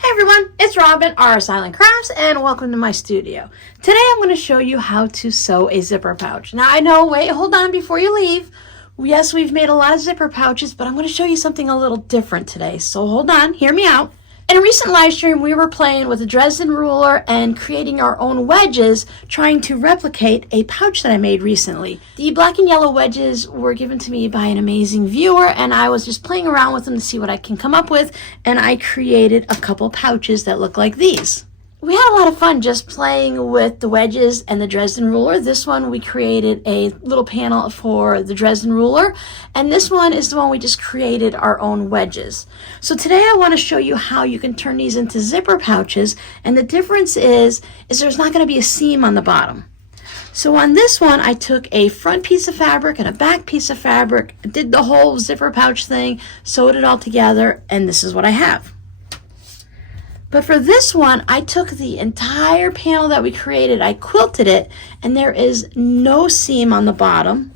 Hey everyone, it's Robin, R Silent Crafts, and welcome to my studio. Today I'm going to show you how to sew a zipper pouch. Now I know, wait, hold on before you leave. Yes, we've made a lot of zipper pouches, but I'm going to show you something a little different today. So hold on, hear me out. In a recent live stream, we were playing with a Dresden ruler and creating our own wedges, trying to replicate a pouch that I made recently. The black and yellow wedges were given to me by an amazing viewer, and I was just playing around with them to see what I can come up with, and I created a couple pouches that look like these. We had a lot of fun just playing with the wedges and the Dresden ruler. This one we created a little panel for the Dresden ruler, and this one is the one we just created our own wedges. So today I want to show you how you can turn these into zipper pouches, and the difference is there's not going to be a seam on the bottom. So on this one I took a front piece of fabric and a back piece of fabric, did the whole zipper pouch thing, sewed it all together, and this is what I have. But for this one, I took the entire panel that we created, I quilted it, and there is no seam on the bottom.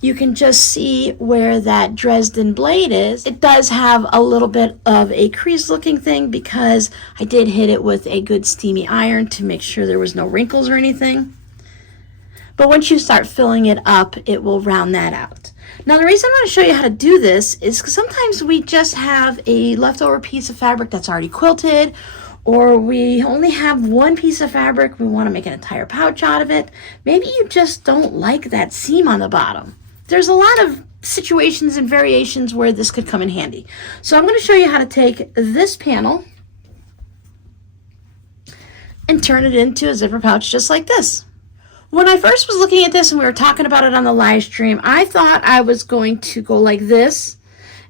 You can just see where that Dresden blade is. It does have a little bit of a crease looking thing because I did hit it with a good steamy iron to make sure there was no wrinkles or anything. But once you start filling it up, it will round that out. Now the reason I want to show you how to do this is because sometimes we just have a leftover piece of fabric that's already quilted, or we only have one piece of fabric, we want to make an entire pouch out of it. Maybe you just don't like that seam on the bottom. There's a lot of situations and variations where this could come in handy. So I'm going to show you how to take this panel and turn it into a zipper pouch just like this. When I first was looking at this and we were talking about it on the live stream, I thought I was going to go like this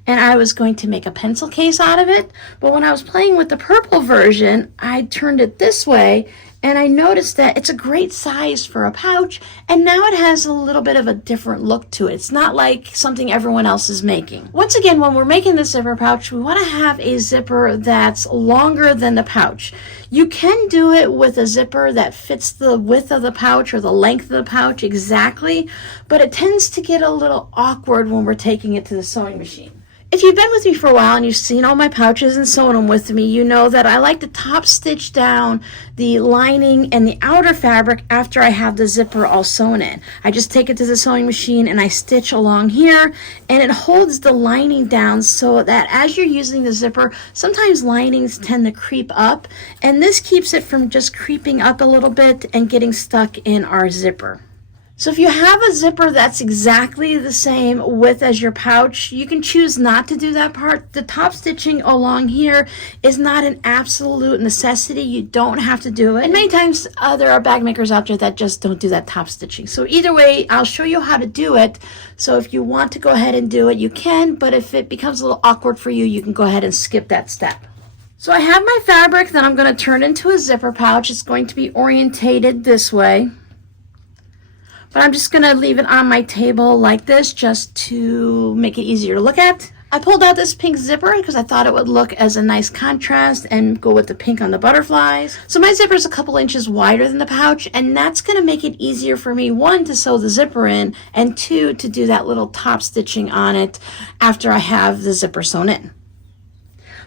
and I was going to make a pencil case out of it. But when I was playing with the purple version, I turned it this way and I noticed that it's a great size for a pouch, and now it has a little bit of a different look to it. It's not like something everyone else is making. Once again, when we're making this zipper pouch, we want to have a zipper that's longer than the pouch. You can do it with a zipper that fits the width of the pouch or the length of the pouch exactly, but it tends to get a little awkward when we're taking it to the sewing machine. If you've been with me for a while and you've seen all my pouches and sewn them with me, you know that I like to top stitch down the lining and the outer fabric after I have the zipper all sewn in. I just take it to the sewing machine and I stitch along here, and it holds the lining down so that as you're using the zipper, sometimes linings tend to creep up, and this keeps it from just creeping up a little bit and getting stuck in our zipper. So if you have a zipper that's exactly the same width as your pouch, you can choose not to do that part. The top stitching along here is not an absolute necessity. You don't have to do it. And many times there are bag makers out there that just don't do that top stitching. So either way, I'll show you how to do it. So if you want to go ahead and do it, you can. But if it becomes a little awkward for you, you can go ahead and skip that step. So I have my fabric that I'm going to turn into a zipper pouch. It's going to be orientated this way. But I'm just going to leave it on my table like this just to make it easier to look at. I pulled out this pink zipper because I thought it would look as a nice contrast and go with the pink on the butterflies. So my zipper is a couple inches wider than the pouch, and that's going to make it easier for me, one, to sew the zipper in, and two, to do that little top stitching on it after I have the zipper sewn in.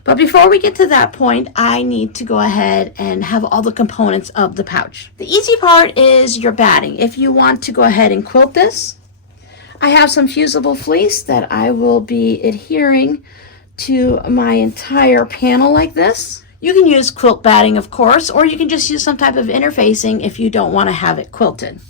But before we get to that point, I need to go ahead and have all the components of the pouch. The easy part is your batting. If you want to go ahead and quilt this, I have some fusible fleece that I will be adhering to my entire panel like this. You can use quilt batting, of course, or you can just use some type of interfacing if you don't want to have it quilted.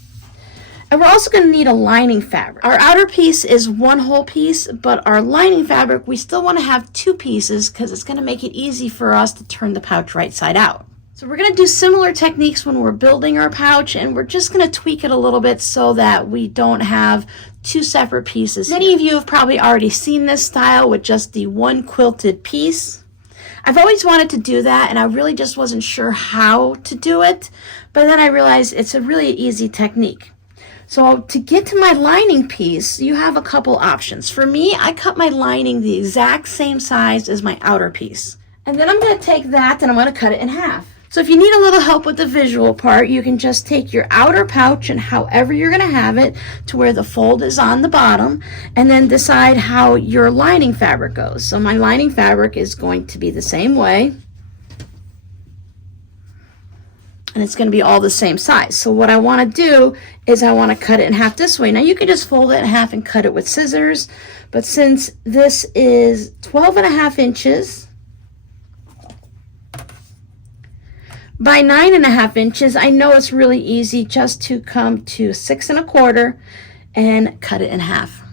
And we're also going to need a lining fabric. Our outer piece is one whole piece, but our lining fabric, we still want to have two pieces because it's going to make it easy for us to turn the pouch right side out. So we're going to do similar techniques when we're building our pouch, and we're just going to tweak it a little bit so that we don't have two separate pieces. Many of you have probably already seen this style with just the one quilted piece. I've always wanted to do that, and I really just wasn't sure how to do it, but then I realized it's a really easy technique. So to get to my lining piece, you have a couple options. For me, I cut my lining the exact same size as my outer piece. And then I'm going to take that and I'm going to cut it in half. So if you need a little help with the visual part, you can just take your outer pouch and however you're going to have it to where the fold is on the bottom, and then decide how your lining fabric goes. So my lining fabric is going to be the same way. and it's going to be all the same size. So what I want to do is I want to cut it in half this way. Now you can just fold it in half and cut it with scissors, but since this is 12.5 inches by 9.5 inches, I know it's really easy just to come to 6 1/4 and cut it in half.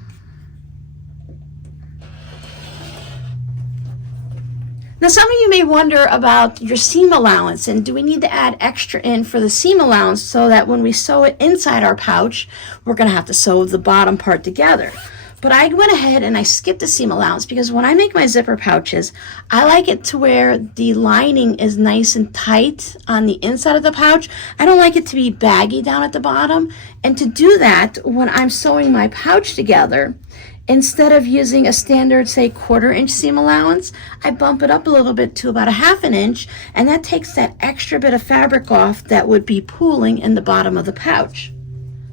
Now some of you may wonder about your seam allowance, and do we need to add extra in for the seam allowance so that when we sew it inside our pouch, we're going to have to sew the bottom part together. But I went ahead and I skipped the seam allowance because when I make my zipper pouches, I like it to where the lining is nice and tight on the inside of the pouch. I don't like it to be baggy down at the bottom. And to do that, when I'm sewing my pouch together, instead of using a standard, say, 1/4 inch seam allowance, I bump it up a little bit to about 1/2 inch, and that takes that extra bit of fabric off that would be pooling in the bottom of the pouch.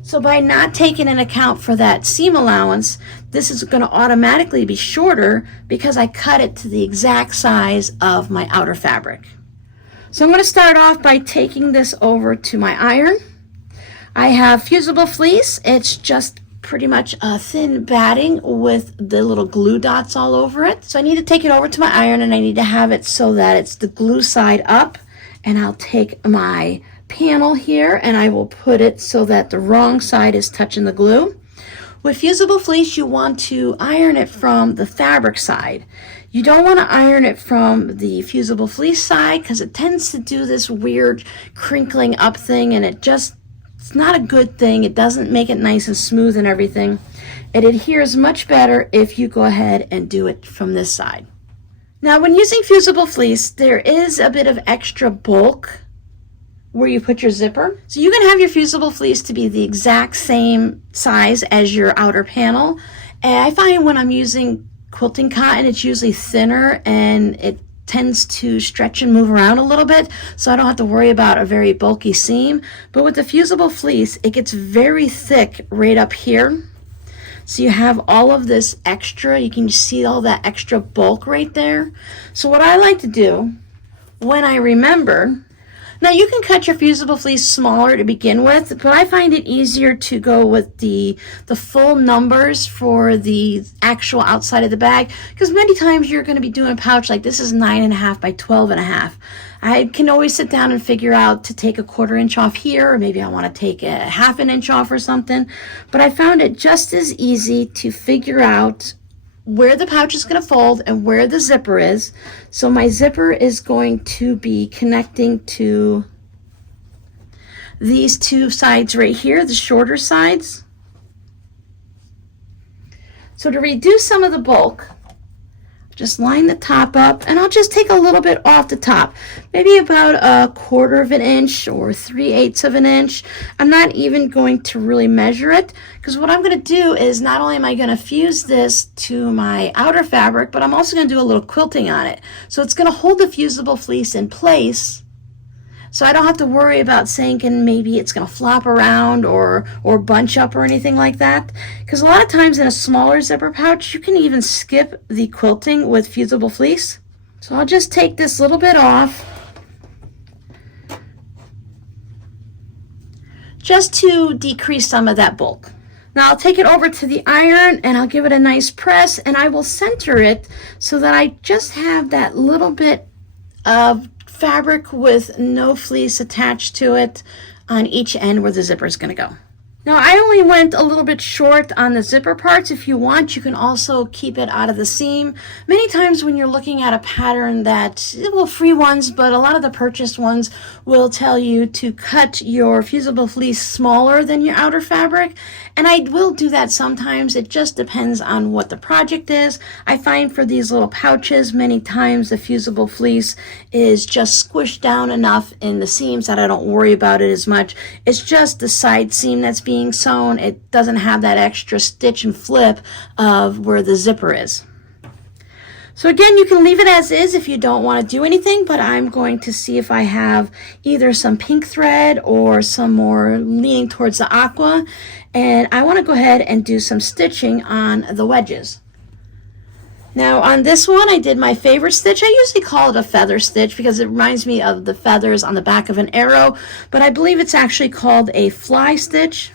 So by not taking into account for that seam allowance, this is going to automatically be shorter because I cut it to the exact size of my outer fabric. So I'm going to start off by taking this over to my iron. I have fusible fleece. It's just pretty much a thin batting with the little glue dots all over it. So I need to take it over to my iron, and I need to have it so that it's the glue side up. And I'll take my panel here and I will put it so that the wrong side is touching the glue. With fusible fleece, you want to iron it from the fabric side. You don't want to iron it from the fusible fleece side because it tends to do this weird crinkling up thing, and it's not a good thing. It doesn't make it nice and smooth and everything. It adheres much better if you go ahead and do it from this side. Now, when using fusible fleece, there is a bit of extra bulk where you put your zipper. So you can have your fusible fleece to be the exact same size as your outer panel. And I find when I'm using quilting cotton, it's usually thinner and it tends to stretch and move around a little bit, so I don't have to worry about a very bulky seam. But with the fusible fleece, it gets very thick right up here. So you have all of this extra, you can see all that extra bulk right there. So what I like to do when I remember, now you can cut your fusible fleece smaller to begin with, but I find it easier to go with the full numbers for the actual outside of the bag, because many times you're going to be doing a pouch like this is 9.5 by 12.5. I can always sit down and figure out to take a 1/4 inch off here, or maybe I want to take a 1/2 inch off or something, but I found it just as easy to figure out where the pouch is going to fold and where the zipper is. So my zipper is going to be connecting to these two sides right here, the shorter sides. So to reduce some of the bulk, just line the top up, and I'll just take a little bit off the top, maybe about 1/4 inch or 3/8 of an inch. I'm not even going to really measure it, because what I'm going to do is not only am I going to fuse this to my outer fabric, but I'm also going to do a little quilting on it. So it's going to hold the fusible fleece in place, so I don't have to worry about thinking maybe it's going to flop around or bunch up or anything like that. Because a lot of times in a smaller zipper pouch, you can even skip the quilting with fusible fleece. So I'll just take this little bit off just to decrease some of that bulk. Now I'll take it over to the iron and I'll give it a nice press, and I will center it so that I just have that little bit of fabric with no fleece attached to it on each end where the zipper is going to go. Now I only went a little bit short on the zipper parts. If you want, you can also keep it out of the seam. Many times when you're looking at a pattern that, well, free ones, but a lot of the purchased ones will tell you to cut your fusible fleece smaller than your outer fabric. And I will do that sometimes. It just depends on what the project is. I find for these little pouches, many times the fusible fleece is just squished down enough in the seams that I don't worry about it as much. It's just the side seam that's being sewn. It doesn't have that extra stitch and flip of where the zipper is. So again, you can leave it as is if you don't want to do anything, but I'm going to see if I have either some pink thread or some more leaning towards the aqua, and I want to go ahead and do some stitching on the wedges. Now on this one, I did my favorite stitch. I usually call it a feather stitch because it reminds me of the feathers on the back of an arrow, but I believe it's actually called a fly stitch.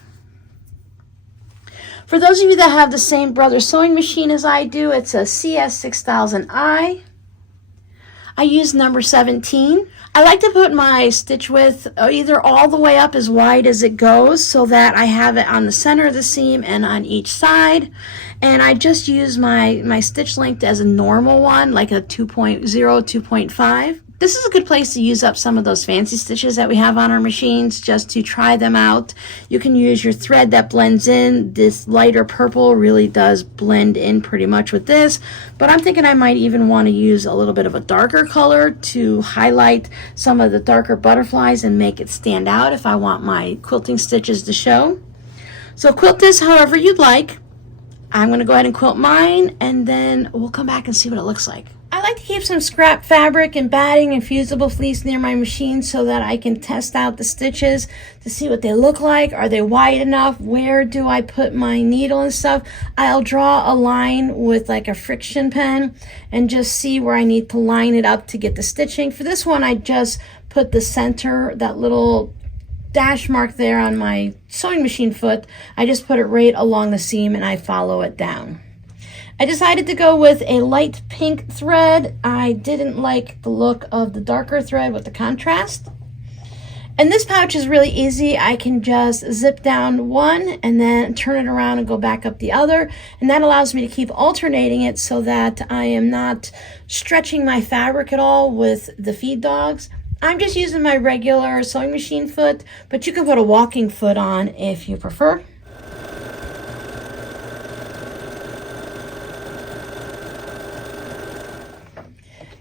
For those of you that have the same Brothers sewing machine as I do, it's a CS6000i. I use number 17. I like to put my stitch width either all the way up as wide as it goes so that I have it on the center of the seam and on each side. And I just use my stitch length as a normal one, like a 2.0, 2.5. This is a good place to use up some of those fancy stitches that we have on our machines, just to try them out. You can use your thread that blends in. This lighter purple really does blend in pretty much with this, but I'm thinking I might even want to use a little bit of a darker color to highlight some of the darker butterflies and make it stand out if I want my quilting stitches to show. So quilt this however you'd like. I'm going to go ahead and quilt mine, and then we'll come back and see what it looks like. I like to keep some scrap fabric and batting and fusible fleece near my machine so that I can test out the stitches to see what they look like. Are they wide enough? Where do I put my needle and stuff? I'll draw a line with like a friction pen and just see where I need to line it up to get the stitching. For this one, I just put the center, that little dash mark there on my sewing machine foot. I just put it right along the seam and I follow it down. I decided to go with a light pink thread. I didn't like the look of the darker thread with the contrast. And this pouch is really easy. I can just zip down one and then turn it around and go back up the other. And that allows me to keep alternating it so that I am not stretching my fabric at all with the feed dogs. I'm just using my regular sewing machine foot, but you can put a walking foot on if you prefer.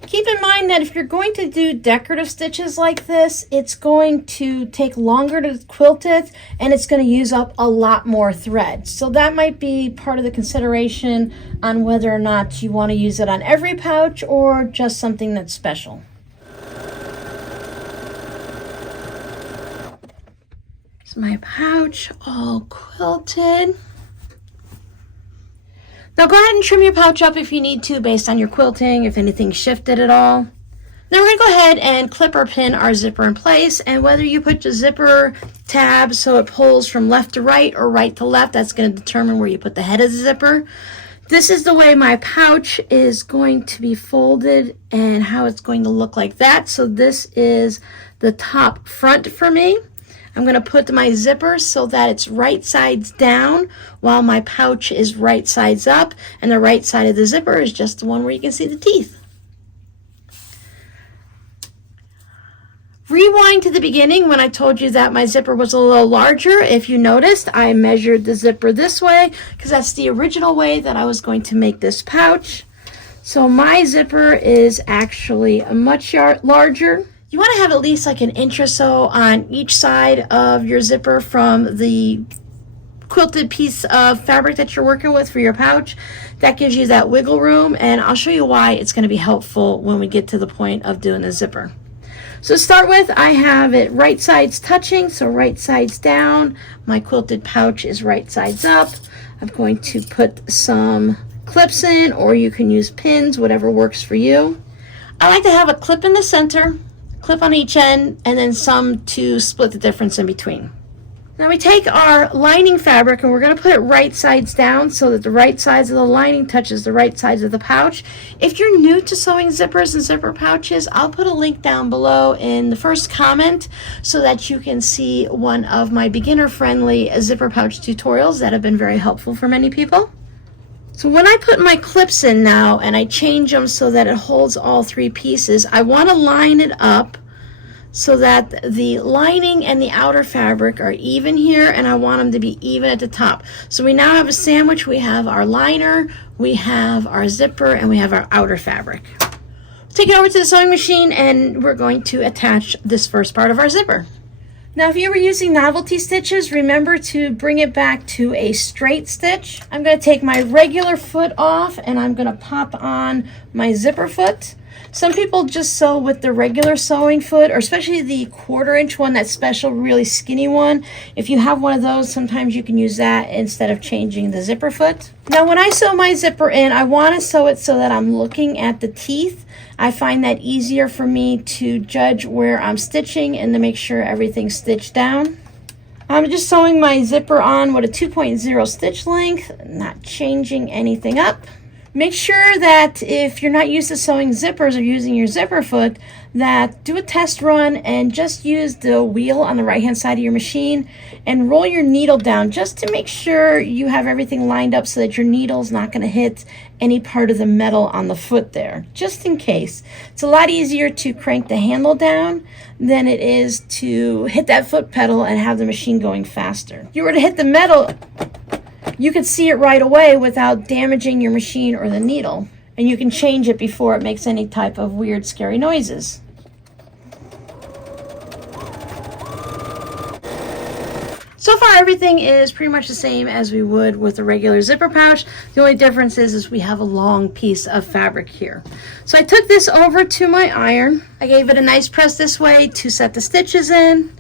Keep in mind that if you're going to do decorative stitches like this, it's going to take longer to quilt it and it's going to use up a lot more thread. So that might be part of the consideration on whether or not you want to use it on every pouch or just something that's special. Here's my pouch all quilted. Now go ahead and trim your pouch up if you need to based on your quilting, if anything shifted at all. Now we're going to go ahead and clip or pin our zipper in place, and whether you put your zipper tab so it pulls from left to right or right to left, that's going to determine where you put the head of the zipper. This is the way my pouch is going to be folded and how it's going to look like that. So this is the top front for me. I'm going to put my zipper so that it's right sides down while my pouch is right sides up, and the right side of the zipper is just the one where you can see the teeth. Rewind to the beginning when I told you that my zipper was a little larger. If you noticed, I measured the zipper this way because that's the original way that I was going to make this pouch. So my zipper is actually much larger. You want to have at least like an inch or so on each side of your zipper from the quilted piece of fabric that you're working with for your pouch. That gives you that wiggle room, and I'll show you why it's going to be helpful when we get to the point of doing the zipper. So to start with, I have it right sides touching, so right sides down. My quilted pouch is right sides up. I'm going to put some clips in, or you can use pins, whatever works for you. I like to have a clip in the center, clip on each end, and then some to split the difference in between. Now we take our lining fabric and we're going to put it right sides down so that the right sides of the lining touches the right sides of the pouch. If you're new to sewing zippers and zipper pouches, I'll put a link down below in the first comment so that you can see one of my beginner-friendly zipper pouch tutorials that have been very helpful for many people. So when I put my clips in now and I change them so that it holds all three pieces, I want to line it up so that the lining and the outer fabric are even here, and I want them to be even at the top. So we now have a sandwich. We have our liner, we have our zipper, and we have our outer fabric. Take it over to the sewing machine and we're going to attach this first part of our zipper. Now if you were using novelty stitches, remember to bring it back to a straight stitch. I'm going to take my regular foot off and I'm going to pop on my zipper foot. Some people just sew with the regular sewing foot, or especially the 1/4 inch one, that special really skinny one. If you have one of those, sometimes you can use that instead of changing the zipper foot. Now when I sew my zipper in, I want to sew it so that I'm looking at the teeth. I find that easier for me to judge where I'm stitching and to make sure everything's stitched down. I'm just sewing my zipper on with a 2.0 stitch length, not changing anything up. Make sure that if you're not used to sewing zippers or using your zipper foot, that do a test run and just use the wheel on the right hand side of your machine and roll your needle down just to make sure you have everything lined up so that your needle's not going to hit any part of the metal on the foot there, just in case. It's a lot easier to crank the handle down than it is to hit that foot pedal and have the machine going faster. If you were to hit the metal, you could see it right away without damaging your machine or the needle. And you can change it before it makes any type of weird, scary noises. So far, everything is pretty much the same as we would with a regular zipper pouch. The only difference is we have a long piece of fabric here. So I took this over to my iron. I gave it a nice press this way to set the stitches in.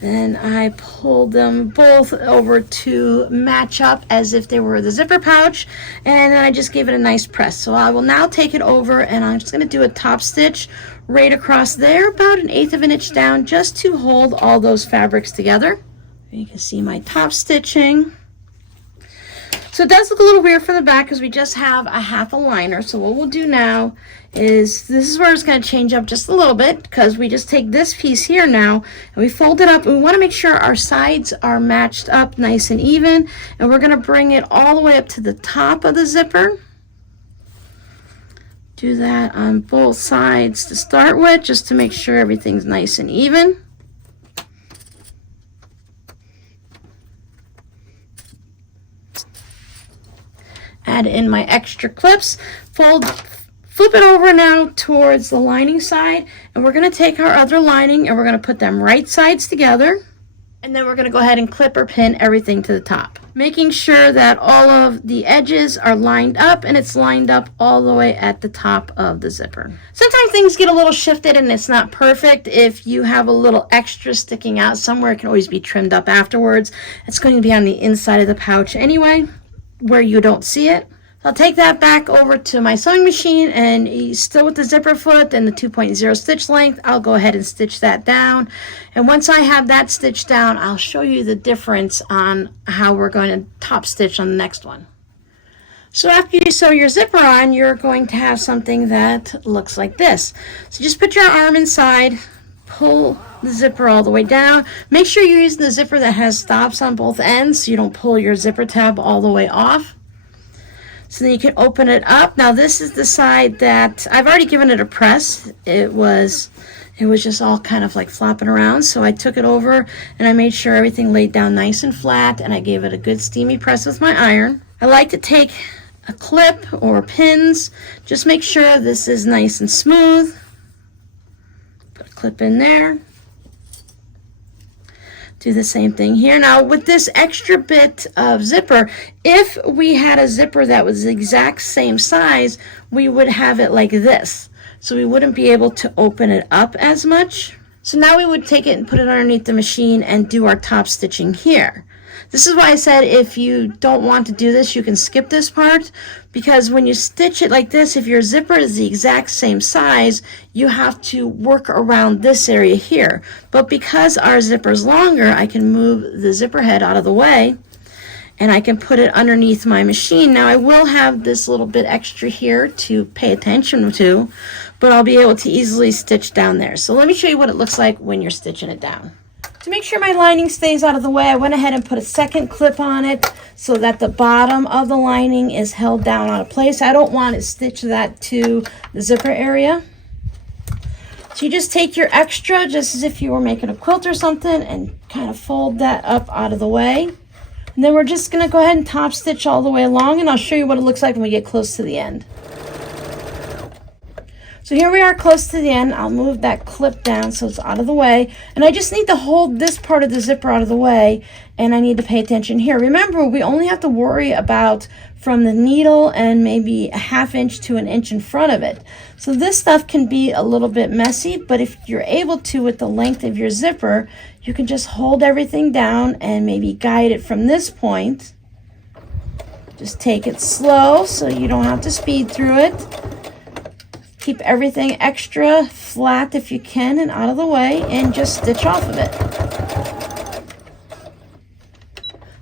Then I pulled them both over to match up as if they were the zipper pouch, and then I just gave it a nice press. So I will now take it over and I'm just going to do a top stitch right across there, about 1/8 of an inch down, just to hold all those fabrics together. You can see my top stitching. So it does look a little weird from the back because we just have a half a liner. So what we'll do now is, this is where it's going to change up just a little bit, because we just take this piece here now and we fold it up, and we want to make sure our sides are matched up nice and even, and we're going to bring it all the way up to the top of the zipper. Do that on both sides to start with, just to make sure everything's nice and even. Add in my extra clips, flip it over now towards the lining side, and we're going to take our other lining and we're going to put them right sides together, and then we're going to go ahead and clip or pin everything to the top, making sure that all of the edges are lined up and it's lined up all the way at the top of the zipper. Sometimes things get a little shifted and it's not perfect. If you have a little extra sticking out somewhere, it can always be trimmed up afterwards. It's going to be on the inside of the pouch anyway, where you don't see it. I'll take that back over to my sewing machine, and still with the zipper foot and the 2.0 stitch length, I'll go ahead and stitch that down. And once I have that stitched down, I'll show you the difference on how we're going to top stitch on the next one. So after you sew your zipper on, you're going to have something that looks like this. So just put your arm inside, pull the zipper all the way down. Make sure you're using the zipper that has stops on both ends so you don't pull your zipper tab all the way off. So then you can open it up. Now this is the side that I've already given it a press. It was just all kind of like flopping around. So I took it over and I made sure everything laid down nice and flat, and I gave it a good steamy press with my iron. I like to take a clip or pins. Just make sure this is nice and smooth. Put a clip in there. Do the same thing here. Now with this extra bit of zipper, if we had a zipper that was the exact same size, we would have it like this. So we wouldn't be able to open it up as much. So now we would take it and put it underneath the machine and do our top stitching here. This is why I said if you don't want to do this, you can skip this part, because when you stitch it like this, if your zipper is the exact same size, you have to work around this area here. But because our zipper is longer, I can move the zipper head out of the way and I can put it underneath my machine. Now I will have this little bit extra here to pay attention to, but I'll be able to easily stitch down there. So let me show you what it looks like when you're stitching it down. To make sure my lining stays out of the way, I went ahead and put a second clip on it so that the bottom of the lining is held down out of place. I don't want to stitch that to the zipper area. So you just take your extra, just as if you were making a quilt or something, and kind of fold that up out of the way. And then we're just going to go ahead and top stitch all the way along, and I'll show you what it looks like when we get close to the end. So here we are close to the end. I'll move that clip down so it's out of the way. And I just need to hold this part of the zipper out of the way, and I need to pay attention here. Remember, we only have to worry about from the needle and maybe a 1/2 inch to 1 inch in front of it. So this stuff can be a little bit messy, but if you're able to with the length of your zipper, you can just hold everything down and maybe guide it from this point. Just take it slow so you don't have to speed through it. Keep everything extra flat if you can and out of the way, and just stitch off of it.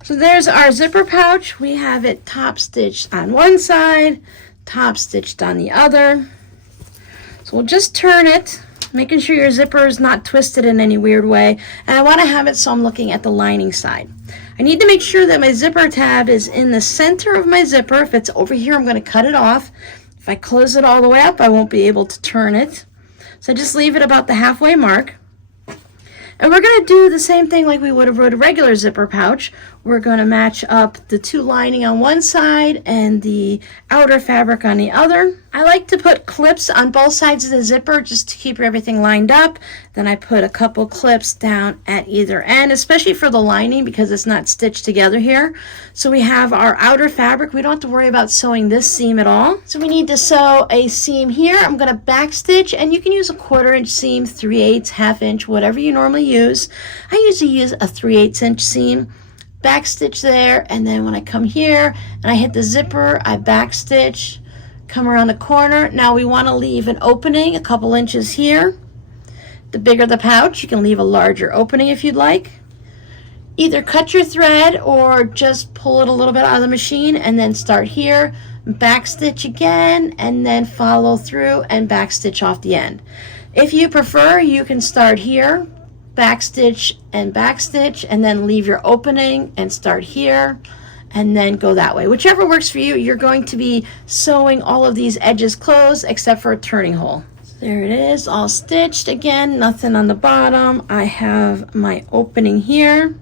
So there's our zipper pouch. We have it top stitched on one side, top stitched on the other. So we'll just turn it, making sure your zipper is not twisted in any weird way. And I want to have it so I'm looking at the lining side. I need to make sure that my zipper tab is in the center of my zipper. If it's over here, I'm going to cut it off. If I close it all the way up, I won't be able to turn it. So just leave it about the halfway mark. And we're going to do the same thing like we would have wrote a regular zipper pouch. We're going to match up the two lining on one side and the outer fabric on the other. I like to put clips on both sides of the zipper just to keep everything lined up. Then I put a couple clips down at either end, especially for the lining because it's not stitched together here. So we have our outer fabric. We don't have to worry about sewing this seam at all. So we need to sew a seam here. I'm going to back stitch, and you can use a 1/4 inch seam, 3/8, 1/2 inch, whatever you normally use. I usually use a 3/8 inch seam. Back stitch there, and then when I come here and I hit the zipper, I back stitch, come around the corner. Now we want to leave an opening a couple inches here. The bigger the pouch, you can leave a larger opening if you'd like. Either cut your thread or just pull it a little bit out of the machine and then start here, back stitch again, and then follow through and back stitch off the end. If you prefer, you can start here, back stitch, and then leave your opening and start here and then go that way. Whichever works for you. You're going to be sewing all of these edges closed except for a turning hole. So there it is, all stitched. Again, nothing on the bottom. I have my opening here.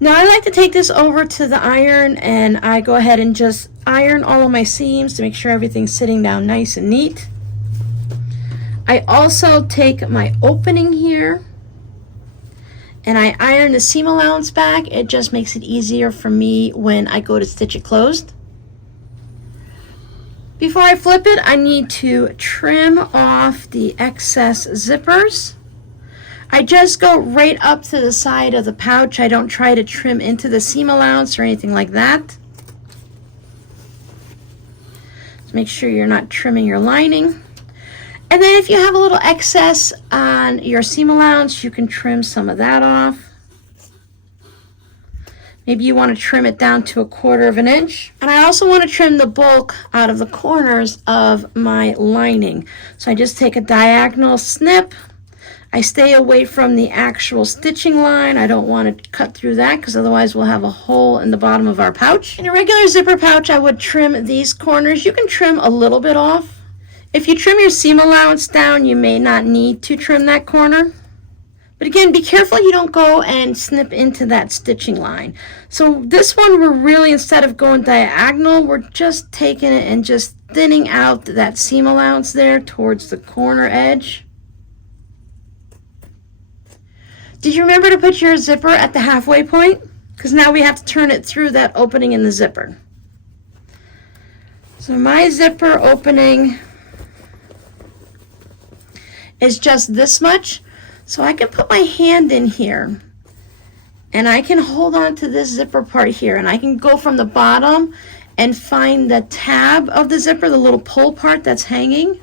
Now I like to take this over to the iron, and I go ahead and just iron all of my seams to make sure everything's sitting down nice and neat. I also take my opening here and I iron the seam allowance back. It just makes it easier for me when I go to stitch it closed. Before I flip it, I need to trim off the excess zippers. I just go right up to the side of the pouch. I don't try to trim into the seam allowance or anything like that. Just make sure you're not trimming your lining. And then if you have a little excess on your seam allowance, you can trim some of that off. Maybe you want to trim it down to 1/4 inch. And I also want to trim the bulk out of the corners of my lining. So I just take a diagonal snip. I stay away from the actual stitching line. I don't want to cut through that because otherwise we'll have a hole in the bottom of our pouch. In a regular zipper pouch, I would trim these corners. You can trim a little bit off. If you trim your seam allowance down, you may not need to trim that corner. But again, be careful you don't go and snip into that stitching line. So this one, we're really, instead of going diagonal, we're just taking it and just thinning out that seam allowance there towards the corner edge. Did you remember to put your zipper at the halfway point? Because now we have to turn it through that opening in the zipper. So my zipper opening is just this much, so I can put my hand in here and I can hold on to this zipper part here, and I can go from the bottom and find the tab of the zipper, the little pull part that's hanging,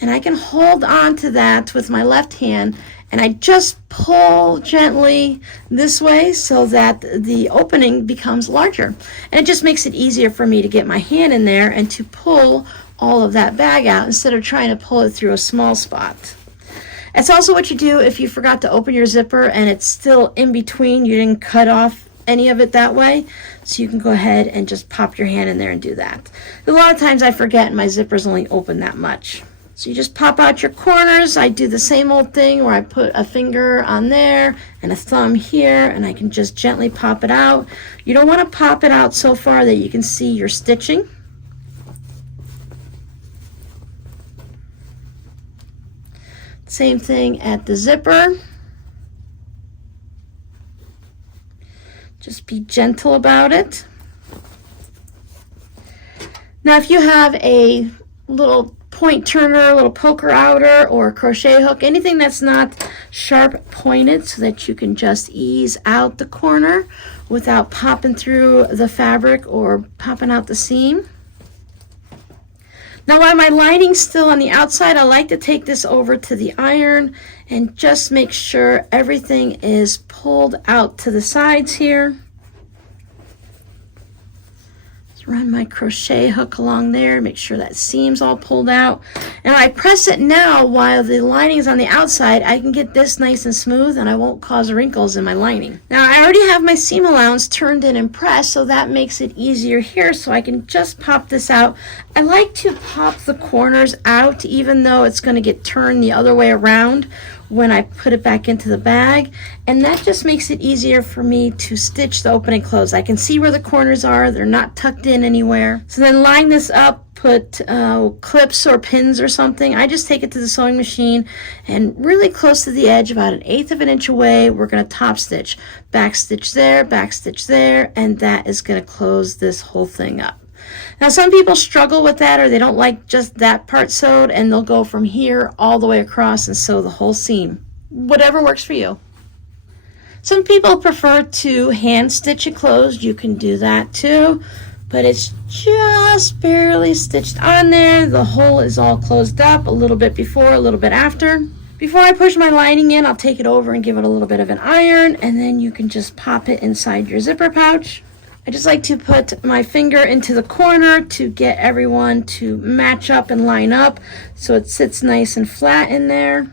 and I can hold on to that with my left hand, and I just pull gently this way so that the opening becomes larger, and it just makes it easier for me to get my hand in there and to pull all of that bag out instead of trying to pull it through a small spot. It's also what you do if you forgot to open your zipper and it's still in between. You didn't cut off any of it that way, so you can go ahead and just pop your hand in there and do that. A lot of times I forget and my zipper's only open that much. So you just pop out your corners. I do the same old thing where I put a finger on there and a thumb here, and I can just gently pop it out. You don't want to pop it out so far that you can see your stitching. Same thing at the zipper. Just be gentle about it. Now if you have a little point turner, a little poker outer, or a crochet hook, anything that's not sharp pointed, so that you can just ease out the corner without popping through the fabric or popping out the seam. Now while my lining's still on the outside, I like to take this over to the iron and just make sure everything is pulled out to the sides here. Run my crochet hook along there, make sure that seam's all pulled out. And I press it now while the lining is on the outside, I can get this nice and smooth and I won't cause wrinkles in my lining. Now I already have my seam allowance turned in and pressed, so that makes it easier here, so I can just pop this out. I like to pop the corners out even though it's going to get turned the other way around when I put it back into the bag, and that just makes it easier for me to stitch the open and close. I can see where the corners are, they're not tucked in anywhere. So then line this up, put clips or pins or something. I just take it to the sewing machine and really close to the edge, about 1/8 of an inch away, we're going to top stitch. Back stitch there, and that is going to close this whole thing up. Now some people struggle with that, or they don't like just that part sewed, and they'll go from here all the way across and sew the whole seam. Whatever works for you. Some people prefer to hand stitch it closed. You can do that too, but it's just barely stitched on there. The hole is all closed up, a little bit before, a little bit after. Before I push my lining in, I'll take it over and give it a little bit of an iron, and then you can just pop it inside your zipper pouch. I just like to put my finger into the corner to get everyone to match up and line up so it sits nice and flat in there.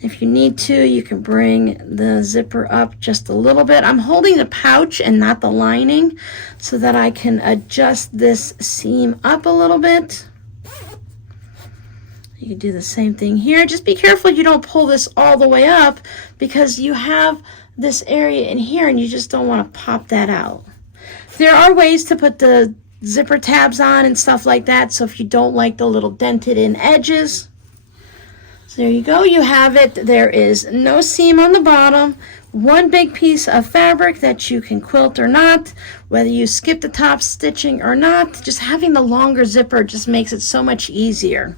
If you need to, you can bring the zipper up just a little bit. I'm holding the pouch and not the lining so that I can adjust this seam up a little bit. You can do the same thing here. Just be careful you don't pull this all the way up, because you have this area in here and you just don't want to pop that out. There are ways to put the zipper tabs on and stuff like that, so if you don't like the little dented in edges. So there you go, you have it. There is no seam on the bottom, one big piece of fabric that you can quilt or not, whether you skip the top stitching or not. Just having the longer zipper just makes it so much easier.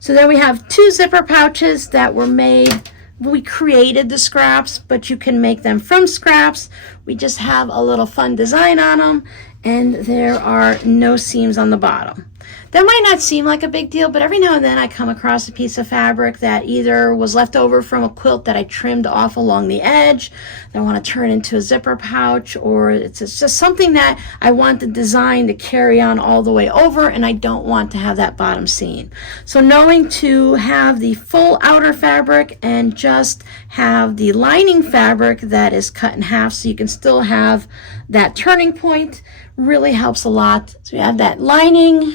So there we have 2 zipper pouches that were made. We created the scraps, but you can make them from scraps. We just have a little fun design on them, and there are no seams on the bottom. That might not seem like a big deal, but every now and then I come across a piece of fabric that either was left over from a quilt that I trimmed off along the edge that I want to turn into a zipper pouch, or it's just something that I want the design to carry on all the way over, and I don't want to have that bottom seam. So knowing to have the full outer fabric and just have the lining fabric that is cut in half so you can still have that turning point really helps a lot. So we have that lining.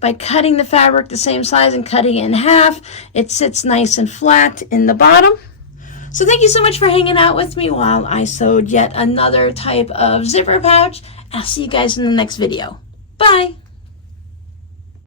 By cutting the fabric the same size and cutting it in half, it sits nice and flat in the bottom. So thank you so much for hanging out with me while I sewed yet another type of zipper pouch. I'll see you guys in the next video. Bye!